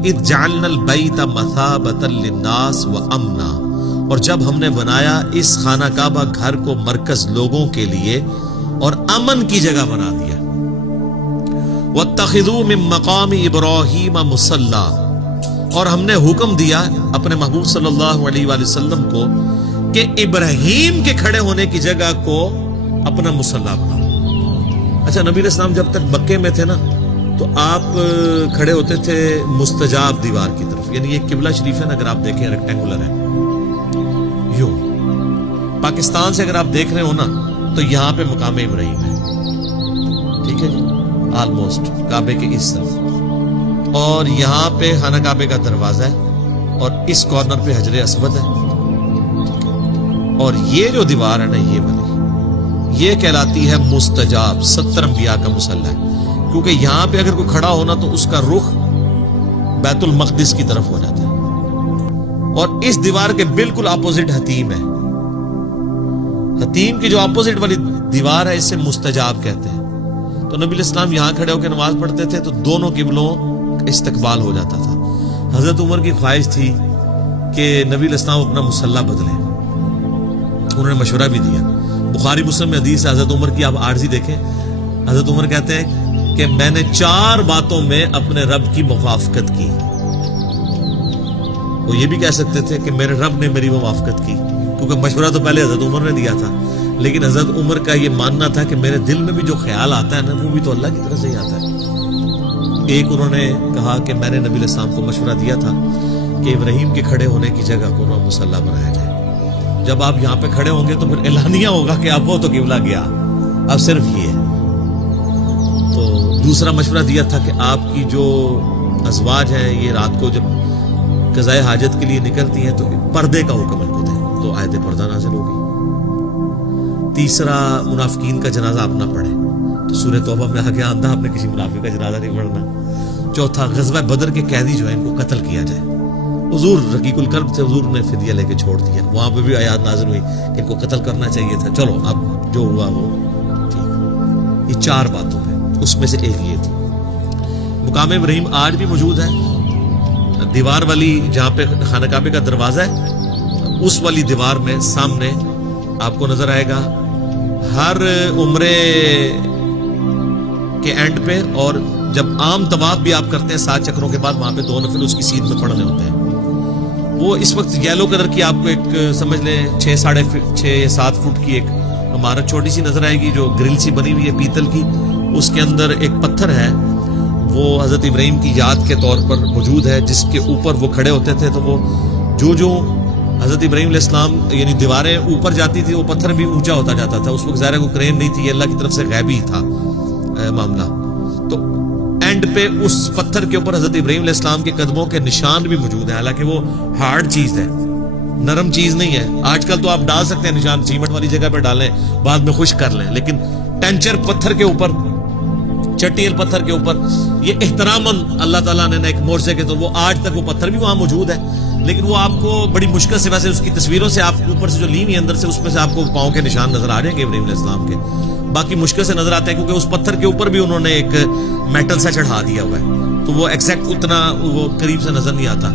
اذ جعلنا البیت مثابۃ للناس وامنا، اور جب ہم نے بنایا اس خانہ کعبہ گھر کو مرکز لوگوں کے لیے اور امن کی جگہ بنا دیا۔ واتخذوا من مقام ابراہیم مصلی، اور ہم نے حکم دیا اپنے محبوب صلی اللہ علیہ وآلہ وسلم کو کہ ابراہیم کے کھڑے ہونے کی جگہ کو اپنا مصلی بناؤ۔ اچھا، نبی علیہ السلام جب تک مکے میں تھے نا تو آپ کھڑے ہوتے تھے مستجاب دیوار کی طرف، یعنی یہ قبلہ شریف ہے نا، اگر آپ دیکھیں ریکٹینگولر ہے یوں۔ پاکستان سے اگر آپ دیکھ رہے ہو نا تو یہاں پہ مقام ابراہیم ہے، ٹھیک ہے جی، آلموسٹ کعبے کے اس طرف، اور یہاں پہ خانہ کعبے کا دروازہ ہے اور اس کارنر پہ حجر اسود ہے، اور یہ جو دیوار ہے نا یہ والی، یہ کہلاتی ہے مستجاب، 70 انبیاء کا مصلی ہے، کیونکہ یہاں پہ اگر کوئی کھڑا ہونا تو اس کا رخ بیت المقدس کی طرف ہو جاتا ہے، اور اس دیوار کے بالکل اپوزٹ حتیم ہے، حتیم کی جو اپوزٹ والی دیوار ہے اسے مستجاب کہتے ہیں۔ تو نبی علیہ السلام یہاں کھڑے ہو کے نماز پڑھتے تھے تو دونوں قبلوں استقبال ہو جاتا تھا۔ حضرت عمر کی خواہش تھی کہ نبی علیہ السلام اپنا مصلی بدلیں، انہوں نے مشورہ بھی دیا۔ بخاری مسلم میں حدیث ہے حضرت عمر کی، آپ عارضی دیکھیں، حضرت عمر کہتے ہیں کہ میں نے 4 باتوں میں اپنے رب کی موافقت کی۔ وہ یہ بھی کہہ سکتے تھے کہ میرے رب نے میری موافقت کی، کیونکہ مشورہ تو پہلے حضرت عمر نے دیا تھا، لیکن حضرت عمر کا یہ ماننا تھا کہ میرے دل میں بھی جو خیال آتا ہے نا وہ بھی تو اللہ کی طرف سے ہی آتا ہے۔ ایک انہوں نے کہا کہ میں نے نبی علیہ السلام کو مشورہ دیا تھا کہ ابراہیم کے کھڑے ہونے کی جگہ کو مصلی بنایا جائے، جب آپ یہاں پہ کھڑے ہوں گے تو پھر اعلانیہ ہوگا کہ اب وہ تو قبلہ گیا، اب صرف یہ ہے۔ تو دوسرا مشورہ دیا تھا کہ آپ کی جو ازواج ہیں یہ رات کو جب قضائے حاجت کے لیے نکلتی ہیں تو پردے کا حکم ان کو دیں، تو آیت پردہ نازل ہوگی۔ تیسرا، منافقین کا جنازہ آپ نہ پڑھیں، تو سورہ توبہ میں آگے آندہ آپ نے کسی منافق کا جنازہ نہیں پڑھنا۔ چوتھا، غزوہ بدر کے قیدی جو ہیں ان کو قتل کیا جائے۔ حضور رقیق القلب تھے، حضور نے فدیہ لے کے چھوڑ دیا، وہاں پہ بھی آیات نازل ہوئی کہ ان کو قتل کرنا چاہیے تھا، چلو اب جو ہوا وہ ٹھیک۔ یہ 4 باتوں میں اس میں سے ایک یہ تھی۔ مقام ابراہیم آج بھی موجود ہے، دیوار والی جہاں پہ خانہ کعبے کا دروازہ ہے اس والی دیوار میں سامنے آپ کو نظر آئے گا ہر عمرے کے اینڈ پہ، اور جب عام طواف بھی آپ کرتے ہیں 7 چکروں کے بعد وہاں پہ 2 نفل اس کی سیدھ میں پڑھنے ہوتے ہیں۔ وہ اس وقت یلو کلر کی آپ کو ایک سمجھ لیں 6 یا 7 فٹ کی ایک عمارت چھوٹی سی نظر آئے گی جو گرل سی بنی ہوئی ہے پیتل کی، اس کے اندر ایک پتھر ہے، وہ حضرت ابراہیم کی یاد کے طور پر موجود ہے، جس کے اوپر وہ کھڑے ہوتے تھے تو وہ جو حضرت ابراہیم علیہ السلام یعنی دیواریں اوپر جاتی تھی وہ پتھر بھی اونچا ہوتا جاتا تھا۔ اس وقت ظاہر ہے کوئی کرین نہیں تھی، یہ اللہ کی طرف سے غیبی تھا معاملہ۔ تو اینڈ پہ اس پتھر کے اوپر حضرت ابراہیم علیہ السلام کے قدموں کے نشان بھی موجود ہیں، حالانکہ وہ ہارڈ چیز ہے، نرم چیز نہیں ہے۔ آج کل تو آپ ڈال سکتے ہیں نشان، سیمنٹ والی جگہ پہ ڈالیں بعد میں خشک کر لیں، لیکن ٹینچر پتھر کے اوپر، چٹیل پتھر کے اوپر، یہ احتراماً اللہ تعالیٰ نے ایک معجزے کے طور وہ آج تک وہ پتھر بھی وہاں موجود ہے، لیکن وہ آپ کو بڑی مشکل سے، ویسے اس کی تصویروں سے آپ اوپر سے جو لی ہوئی اندر سے اس میں سے آپ کو پاؤں کے نشان نظر آ جائیں گے ابراہیم علیہ السلام کے، باقی مشکل سے نظر آتے ہیں کیونکہ اس پتھر کے اوپر بھی انہوں نے ایک میٹل سا چڑھا دیا ہوا ہے، تو وہ ایگزیکٹ اتنا وہ قریب سے نظر نہیں آتا۔